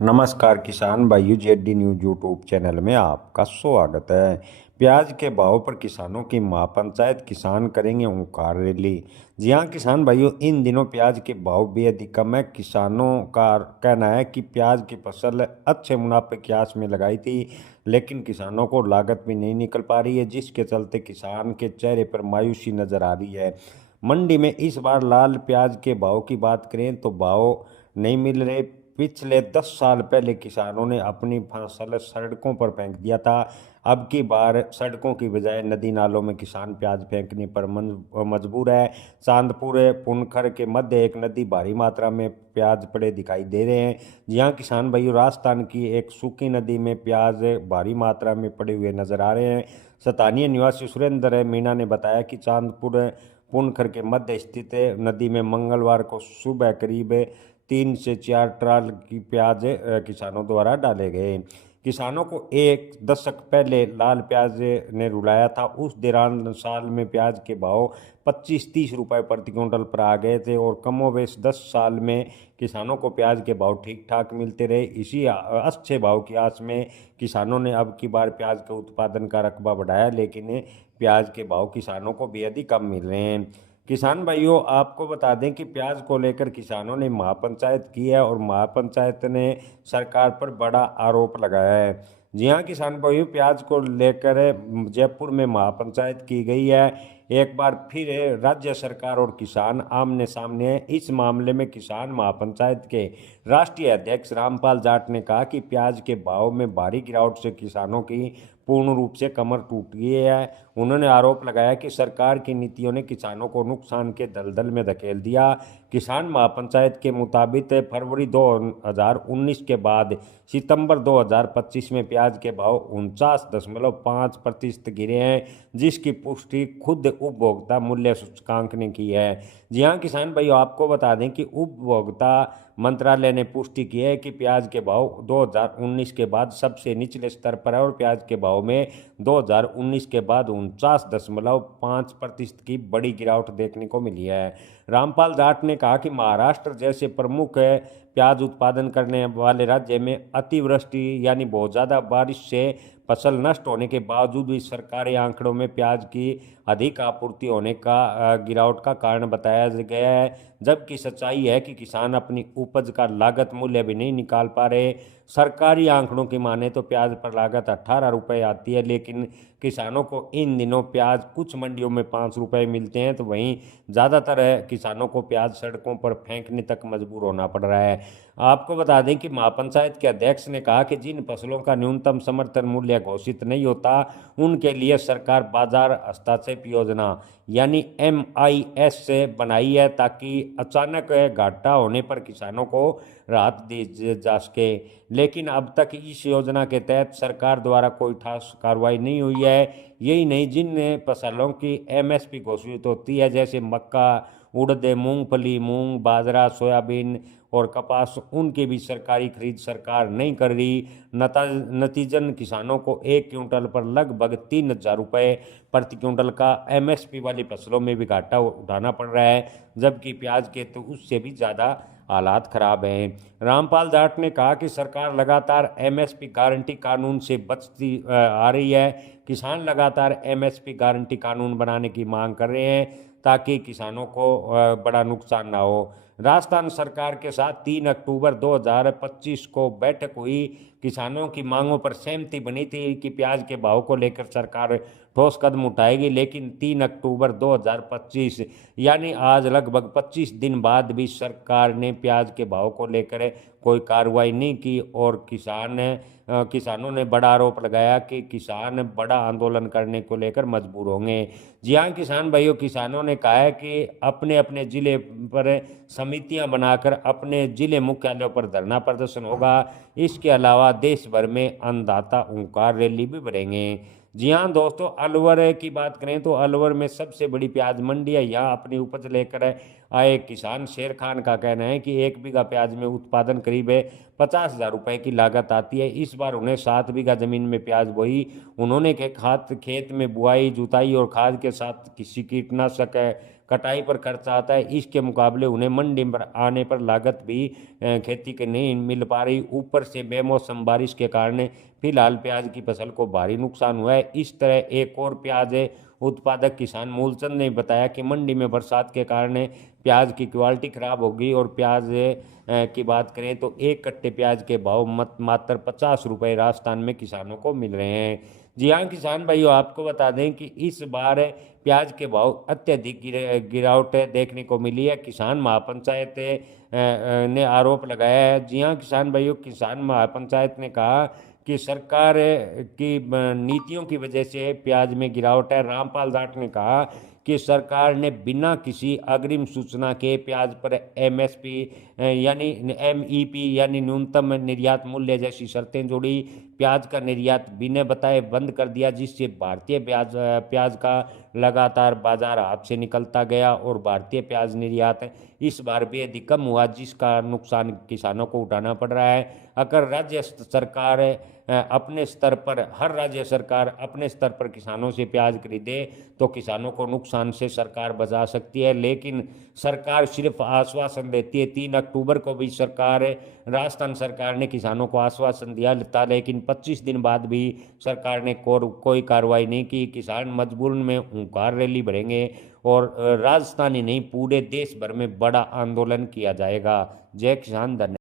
नमस्कार किसान भाइयों, जेडी न्यूज यूट्यूब चैनल में आपका स्वागत है। प्याज के भाव पर किसानों की महापंचायत, किसान करेंगे ओंकार रैली। जी हाँ किसान भाइयों, इन दिनों प्याज के भाव बेहद ही कम है। किसानों का कहना है कि प्याज की फसल अच्छे मुनाफे की आस में लगाई थी, लेकिन किसानों को लागत भी नहीं निकल पा रही है, जिसके चलते किसान के चेहरे पर मायूसी नजर आ रही है। मंडी में इस बार लाल प्याज के भाव की बात करें तो भाव नहीं मिल रहे। पिछले 10 साल पहले किसानों ने अपनी फसल सड़कों पर फेंक दिया था। अब की बार सड़कों की बजाय नदी नालों में किसान प्याज फेंकने पर मजबूर है। चांदपुर पुनखर के मध्य एक नदी भारी मात्रा में प्याज पड़े दिखाई दे रहे हैं। जी हाँ किसान भाइयों, राजस्थान की एक सूखी नदी में प्याज भारी मात्रा में पड़े हुए नजर आ रहे हैं। स्थानीय निवासी सुरेंद्र मीणा ने बताया कि चांदपुर पुनखर के मध्य स्थित नदी में मंगलवार को सुबह करीब 3 से 4 ट्राल की प्याज किसानों द्वारा डाले गए। किसानों को एक दशक पहले लाल प्याज ने रुलाया था। उस दौरान साल में प्याज के भाव 25-30 रुपए प्रति क्विंटल पर आ गए थे और कमोवेश 10 साल में किसानों को प्याज के भाव ठीक ठाक मिलते रहे। इसी अच्छे भाव की आस में किसानों ने अब की बार प्याज के उत्पादन का रकबा बढ़ाया, लेकिन प्याज के भाव किसानों को बेहद ही कम मिल रहे हैं। किसान भाइयों, आपको बता दें कि प्याज को लेकर किसानों ने महापंचायत की है और महापंचायत ने सरकार पर बड़ा आरोप लगाया है। जी हाँ किसान भाइयों, प्याज को लेकर जयपुर में महापंचायत की गई है। एक बार फिर राज्य सरकार और किसान आमने सामने हैं। इस मामले में किसान महापंचायत के राष्ट्रीय अध्यक्ष रामपाल जाट ने कहा कि प्याज के भाव में भारी गिरावट से किसानों की पूर्ण रूप से कमर टूट गई है। उन्होंने आरोप लगाया कि सरकार की नीतियों ने किसानों को नुकसान के दलदल में धकेल दिया। किसान महापंचायत के मुताबिक फरवरी 2019 के बाद सितंबर 2025 में प्याज के भाव 49.5% गिरे हैं, जिसकी पुष्टि खुद उपभोक्ता मूल्य सूचकांक ने की है। जी हाँ किसान भाइयों, आपको बता दें कि उपभोक्ता मंत्रालय ने पुष्टि की है कि प्याज के भाव 2019 के बाद सबसे निचले स्तर पर है और प्याज के भाव में 2019 के बाद 49.5% की बड़ी गिरावट देखने को मिली है। रामपाल जाट ने कहा कि महाराष्ट्र जैसे प्रमुख प्याज उत्पादन करने वाले राज्य में अतिवृष्टि यानी बहुत ज़्यादा बारिश से फसल नष्ट होने के बावजूद भी सरकारी आंकड़ों में प्याज की अधिक आपूर्ति होने का गिरावट का कारण बताया गया है, जबकि सच्चाई है कि किसान अपनी उपज का लागत मूल्य भी नहीं निकाल पा रहे। सरकारी आंकड़ों की माने तो प्याज पर लागत 18 रुपये आती है, लेकिन किसानों को इन दिनों प्याज कुछ मंडियों में 5 रुपये मिलते हैं, तो वहीं ज़्यादातर किसानों को प्याज सड़कों पर फेंकने तक मजबूर होना पड़ रहा है। आपको बता दें कि महापंचायत के अध्यक्ष ने कहा कि जिन फसलों का न्यूनतम समर्थन मूल्य घोषित नहीं होता, उनके लिए सरकार बाजार हस्तक्षेप योजना यानी MIS से बनाई है, ताकि अचानक घाटा होने पर किसानों को राहत दी जा सके। लेकिन अब तक इस योजना के तहत सरकार द्वारा कोई ठोस कार्रवाई नहीं हुई है। यही नहीं, जिन फसलों की MSP घोषित होती है जैसे मक्का, उड़द, मूंगफली, मूंग, बाजरा, सोयाबीन और कपास, उनकी भी सरकारी खरीद सरकार नहीं कर रही। नतीजन किसानों को 1 क्विंटल पर लगभग 3,000 रुपये प्रति क्विंटल का MSP वाली फसलों में भी घाटा उठाना पड़ रहा है, जबकि प्याज के तो उससे भी ज़्यादा हालात खराब हैं। रामपाल जाट ने कहा कि सरकार लगातार MSP गारंटी कानून से बचती आ रही है। किसान लगातार MSP गारंटी कानून बनाने की मांग कर रहे हैं, ताकि किसानों को बड़ा नुकसान ना हो। राजस्थान सरकार के साथ 3 अक्टूबर 2025 को बैठक हुई। किसानों की मांगों पर सहमति बनी थी कि प्याज के भाव को लेकर सरकार ठोस कदम उठाएगी, लेकिन 3 अक्टूबर 2025 यानी आज लगभग 25 दिन बाद भी सरकार ने प्याज के भाव को लेकर कोई कार्रवाई नहीं की और किसानों ने बड़ा आरोप लगाया कि किसान बड़ा आंदोलन करने को लेकर मजबूर होंगे। जी हाँ किसान भाइयों, किसानों ने कहा है कि अपने अपने जिले पर समितियां बनाकर अपने जिले मुख्यालयों पर धरना प्रदर्शन होगा। इसके अलावा देश भर में अन्नदाता ओंकार रैली भी भरेंगे। जी हाँ दोस्तों, अलवर की बात करें तो अलवर में सबसे बड़ी प्याज मंडी है। यहाँ अपनी उपज लेकर आए किसान शेर खान का कहना है कि 1 बीघा प्याज में उत्पादन करीब 50,000 रुपये की लागत आती है। इस बार उन्हें 7 बीघा जमीन में प्याज बोई। उन्होंने के खेत में बुआई, जुताई और खाद के साथ किसी कीटनाशक कटाई पर खर्च आता है, इसके मुकाबले उन्हें मंडी पर आने पर लागत भी खेती के नहीं मिल पा रही। ऊपर से बेमौसम बारिश के कारण फिलहाल प्याज की फसल को भारी नुकसान हुआ है। इस तरह एक और प्याज उत्पादक किसान मूलचंद ने बताया कि मंडी में बरसात के कारण प्याज की क्वालिटी खराब हो गई और प्याज की बात करें तो एक कट्टे प्याज के भाव मात्र 50 रुपये राजस्थान में किसानों को मिल रहे हैं। जी हाँ किसान भाइयों, आपको बता दें कि इस बार प्याज के भाव अत्यधिक गिरावट देखने को मिली है। किसान महापंचायत ने आरोप लगाया है। जी हाँ किसान भाइयों, किसान महापंचायत ने कहा कि सरकार की नीतियों की वजह से प्याज में गिरावट है। रामपाल जाट ने कहा कि सरकार ने बिना किसी अग्रिम सूचना के प्याज पर एमएसपी यानी एमईपी यानी न्यूनतम निर्यात मूल्य जैसी शर्तें जोड़ी। प्याज का निर्यात बिना बताए बंद कर दिया, जिससे भारतीय प्याज का लगातार बाजार हाथ से निकलता गया और भारतीय प्याज निर्यात इस बार बेहद ही कम हुआ, जिसका नुकसान किसानों को उठाना पड़ रहा है। अगर राज्य सरकार अपने स्तर पर हर राज्य सरकार अपने स्तर पर किसानों से प्याज खरीदे तो किसानों को नुकसान से सरकार बचा सकती है, लेकिन सरकार सिर्फ आश्वासन देती है। 3 अक्टूबर को भी राजस्थान सरकार ने किसानों को आश्वासन दिया था, लेकिन 25 दिन बाद भी सरकार ने कोई कार्रवाई नहीं की। किसान मजबूरन में हुंकार रैली भरेंगे और राजस्थान ही नहीं पूरे देश भर में बड़ा आंदोलन किया जाएगा। जय किसान, धन्यवाद।